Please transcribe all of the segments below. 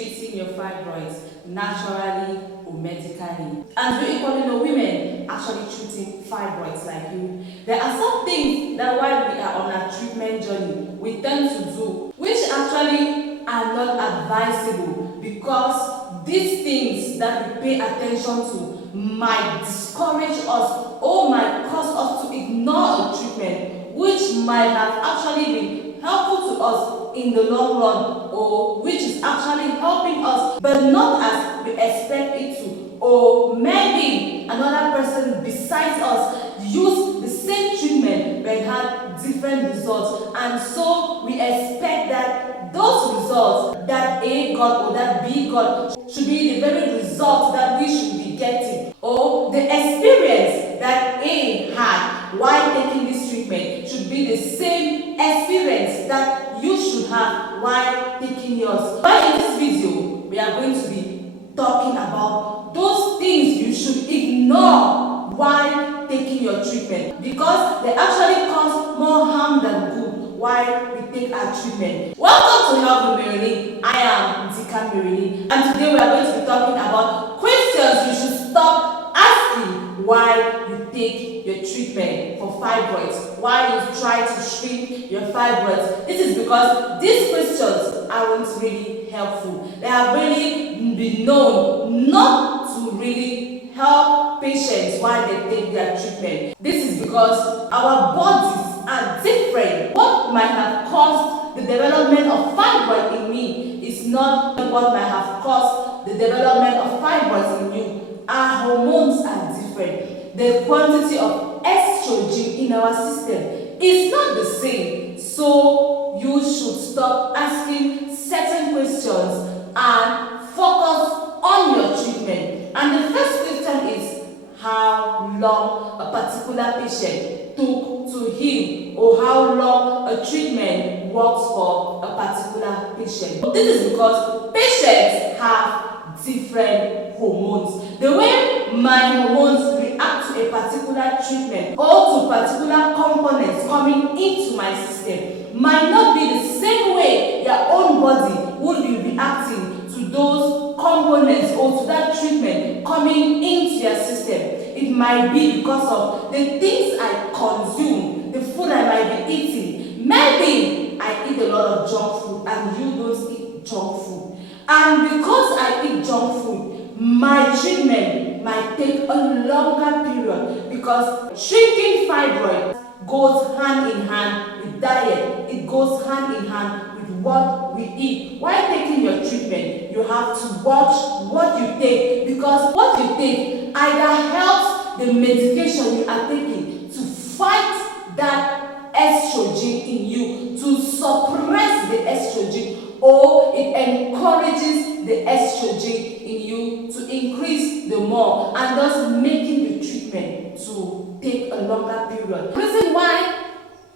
treating your fibroids naturally or medically. And you equally know women actually treating fibroids like you. There are some things that while we are on our treatment journey, we tend to do, which actually are not advisable, because these things that we pay attention to might discourage us or might cause us to ignore a treatment which might have actually been helpful to us in the long run, or which is actually helping us but not as we expect it to, or maybe another person besides us used the same treatment but had different results, and so we expect that those results that A got or that B got should be the very results that we should be getting, or the experience that A had while taking this treatment should be the same experience that you should have while taking yours. But in this video, we are going to be talking about those things you should ignore while taking your treatment, because they actually cause more harm than good while we take our treatment. Welcome to Health with Marilyn. I am Dika Marilyn, and today we are going to be talking about questions you should stop asking while you take your treatment for fibroids, while you try to shrink your fibroids. This is because these questions aren't really helpful. They have really been known not to really help patients while they take their treatment. This is because our bodies are different. What might have caused the development of fibroid in me is not what might have caused the development of fibroids in you. Our hormones are different. The quantity of estrogen in our system is not the same. So you should stop asking certain questions and focus on your treatment. And the first question is how long a particular patient took to heal, or how long a treatment works for a particular patient. This is because patients have different hormones. The way my hormones react to a particular treatment or to particular components coming into my system might not be the same way your own body would be reacting to those components or to that treatment coming into your system. It might be because of the things I consume, the food I might be eating. Maybe I eat a lot of junk food and you don't eat junk food. And because I eat junk food, my treatment might take a longer period, because shrinking fibroid goes hand in hand with diet. It goes hand in hand with what we eat. While taking your treatment, you have to watch what you take, because what you take either helps the medication you are taking to fight that estrogen in you, to suppress the estrogen, or it encourages the estrogen in you to increase the more, and thus making the treatment to take a longer period. The reason why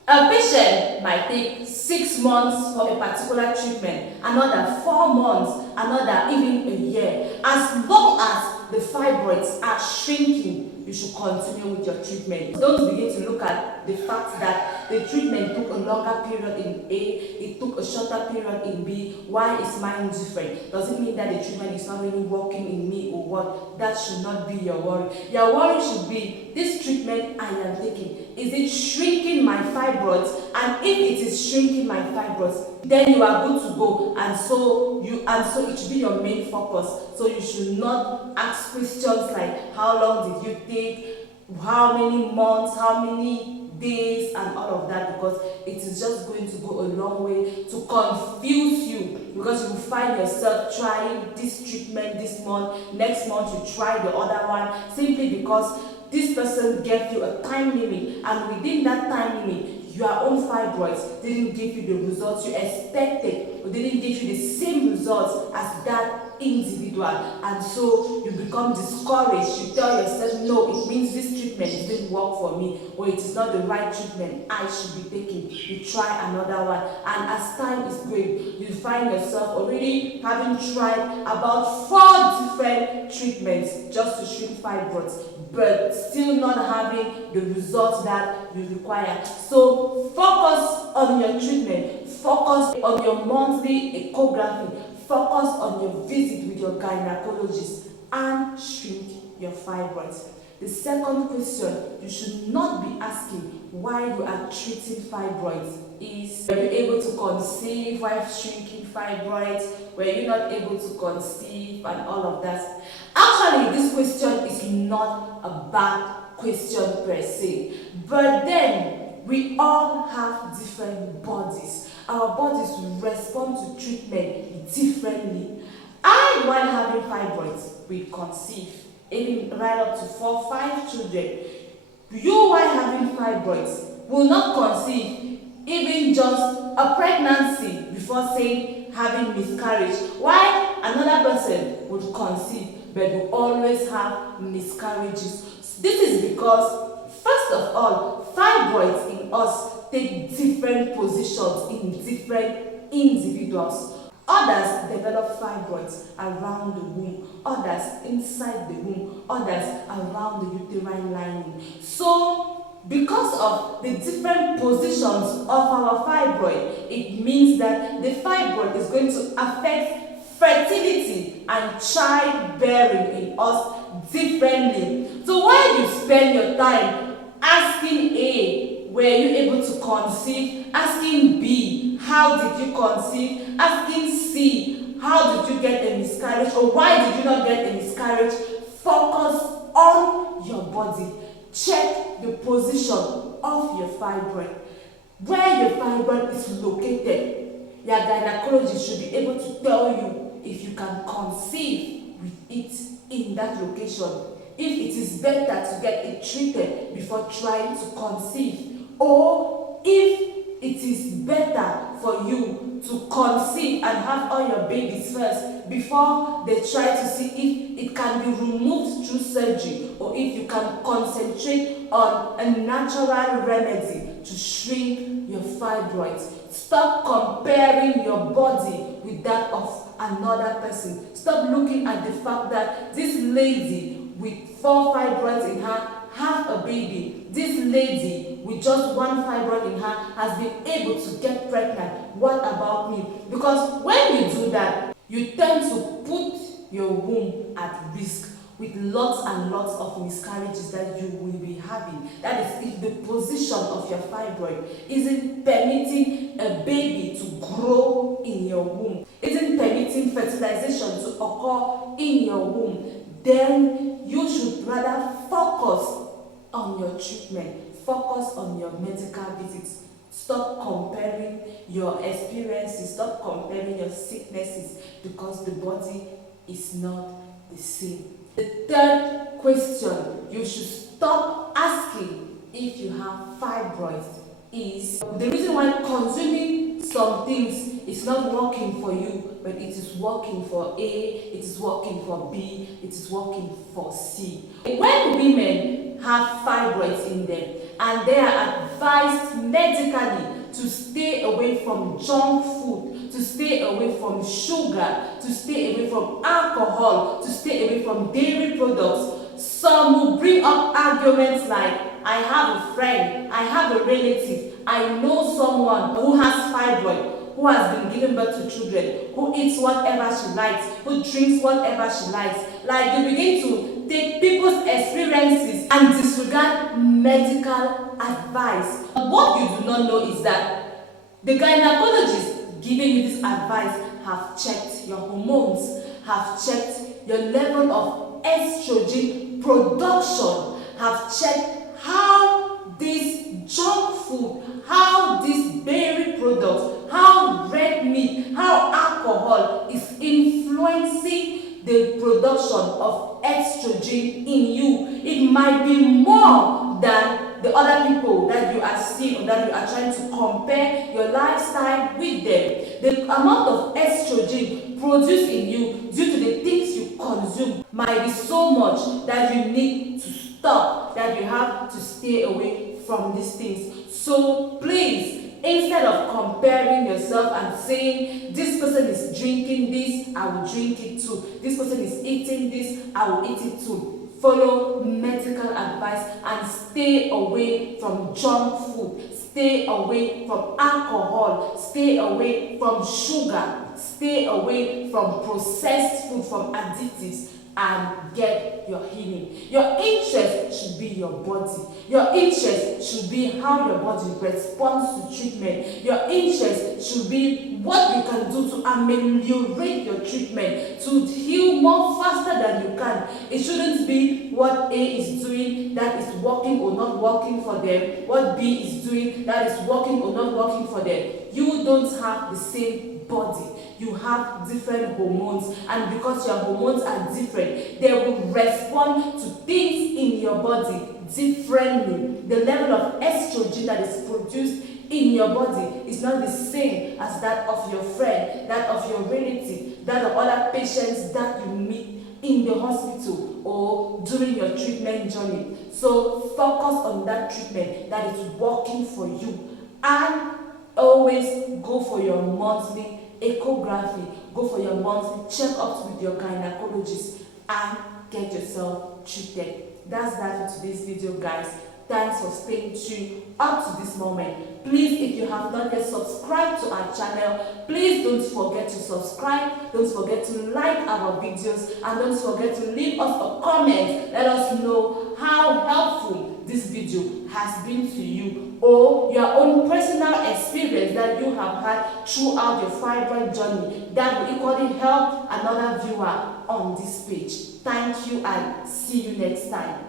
a patient might take 6 months for a particular treatment, another 4 months, another even a year, as long as the fibroids are shrinking, you should continue with your treatment. Don't begin to look at the fact that the treatment took a longer period in A, it took a shorter period in B. Why is mine different? Does it mean that the treatment is not really working in me or what? That should not be your worry. Your worry should be, this treatment I am taking, is it shrinking my fibroids? And if it is shrinking my fibroids, then you are good to go, and so it should be your main focus. So you should not ask questions like how long did you take, how many months, how many days, and all of that, because it is just going to go a long way to confuse you, because you will find yourself trying this treatment this month, next month you try the other one, simply because this person gave you a time limit, and within that time limit your own fibroids didn't give you the results you expected, or didn't give you the same results as that individual, and so you become discouraged. You tell yourself, no, it means this treatment didn't work for me, or it is not the right treatment I should be taking. You try another one, and as time is going, you find yourself already having tried about 4 different treatments just to shrink fibroids, but still not having the results that you require. So focus on your treatment, focus on your monthly echography, focus on your visit with your gynecologist and shrink your fibroids. The second question you should not be asking while you are treating fibroids is, were you able to conceive while shrinking fibroids? Were you not able to conceive and all of that? Actually, this question is not a bad question per se, but then we all have different bodies. Our bodies respond to treatment differently. While having fibroids, we conceive, even right up to 4-5 children. You, while having fibroids, will not conceive even just a pregnancy before saying having miscarriage, while another person would conceive but will always have miscarriages. This is because, first of all, fibroids in us take different positions in different individuals. Others develop fibroids around the womb, others inside the womb, others around the uterine lining. So, because of the different positions of our fibroid, it means that the fibroid is going to affect fertility and childbearing in us differently. So while you spend your time asking A, were you able to conceive? Asking B, how did you conceive? Asking C, how did you get a miscarriage? Or why did you not get a miscarriage? Focus on your body. Check the position of your fibroid. Where your fibroid is located, your gynecologist should be able to tell you if you can conceive with it in that location. If it is better to get it treated before trying to conceive, or if it is better for you to conceive and have all your babies first before they try to see if it can be removed through surgery, or if you can concentrate on a natural remedy to shrink your fibroids. Stop comparing your body with that of another person. Stop looking at the fact that this lady with 4 fibroids in her have a baby. This lady with just 1 fibroid in her has been able to get pregnant. What about me? Because when you do that, you tend to put your womb at risk with lots and lots of miscarriages that you will be having. That is, if the position of your fibroid isn't permitting a baby to grow in your womb, isn't permitting fertilization to occur in your womb, then you should rather focus on your treatment, focus on your medical visits. Stop comparing your experiences, stop comparing your sicknesses, because the body is not the same. The third question you should stop asking if you have fibroids is the reason why consuming some things is not working for you, but it is working for A, it is working for B, it is working for C. When women have fibroids in them and they are advised medically to stay away from junk food, to stay away from sugar, to stay away from alcohol, to stay away from dairy products, some will bring up arguments like, I have a friend, I have a relative, I know someone who has fibroid, who has been giving birth to children, who eats whatever she likes, who drinks whatever she likes. Like, you begin to take people's experiences and disregard medical advice. What you do not know is that the gynecologist giving you this advice have checked your hormones, have checked your level of estrogen production, have checked how this junk food, how these dairy products, how red meat, how alcohol is influencing the production of estrogen in you. It might be more than the other people that you are seeing or that you are trying to compare your lifestyle with them. The amount of estrogen produced in you due to the things you consume might be so much that you need to stop, that you have to stay away from these things. So please, instead of comparing yourself and saying, this person is drinking this, I will drink it too. This person is eating this, I will eat it too. Follow medical advice and stay away from junk food. stay away from alcohol, stay away from sugar, stay away from processed food, from additives, and get your healing. Your interest should be your body. Your interest should be how your body responds to treatment. Your interest should be what you can do to ameliorate your treatment, to heal more faster than you can. It shouldn't be what A is doing that is working or not working for them, what B is doing that is working or not working for them. You don't have the same body. You have different hormones, and because your hormones are different, they will respond to things in your body differently. The level of estrogen that is produced in your body is not the same as that of your friend, that of your relative, that of other patients that you meet in the hospital or during your treatment journey. So focus on that treatment that is working for you, and always go for your monthly echography, go for your monthly checkups with your gynecologist, and get yourself treated. That's that for today's video, guys. Thanks for staying tuned up to this moment. Please, if you have not yet subscribed to our channel, please don't forget to subscribe, don't forget to like our videos, and don't forget to leave us a comment. Let us know how helpful this video has been to you, or your own personal experience that you have had throughout your fibroid journey that will equally help another viewer on this page. Thank you, and see you next time.